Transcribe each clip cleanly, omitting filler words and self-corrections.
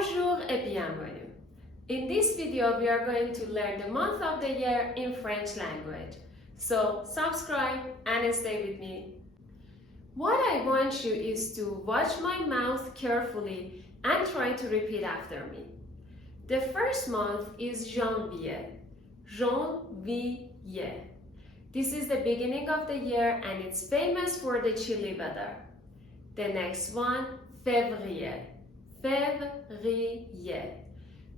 Bonjour et bienvenue. In this video, we are going to learn the month of the year in French language. So subscribe and stay with me. What I want you is to watch my mouth carefully and try to repeat after me. The first month is janvier. Janvier. This is the beginning of the year and it's famous for the chilly weather. The next one, février. Février.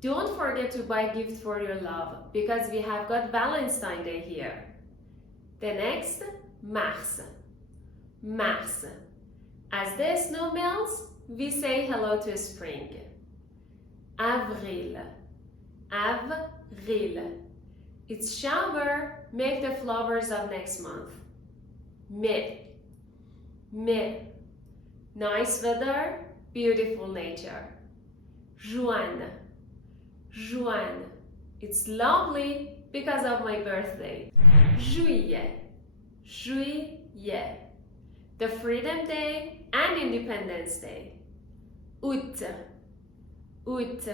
Don't forget to buy gifts for your love because we have got Valentine's Day here. The next, mars. Mars. As the snow melts, we say hello to spring. Avril. Avril. It's shower, make the flowers of next month. Mai. Mai. Nice weather, beautiful nature. Juin. Juin. It's lovely because of my birthday. Juillet. Juillet. The Freedom Day and Independence Day. Août. Août.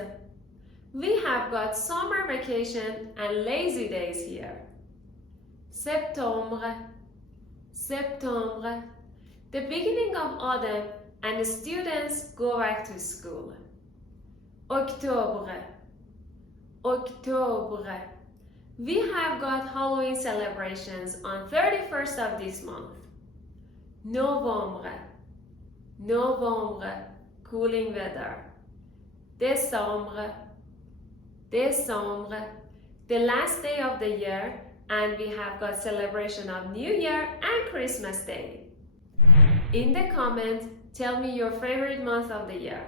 We have got summer vacation and lazy days here. Septembre. Septembre. The beginning of autumn and the students go back to school. Octobre. Octobre. We have got Halloween celebrations on 31st of this month. Novembre. Novembre. Cooling weather. Décembre. Décembre. The last day of the year and we have got celebration of New Year and Christmas Day. In the comment, tell me your favorite month of the year.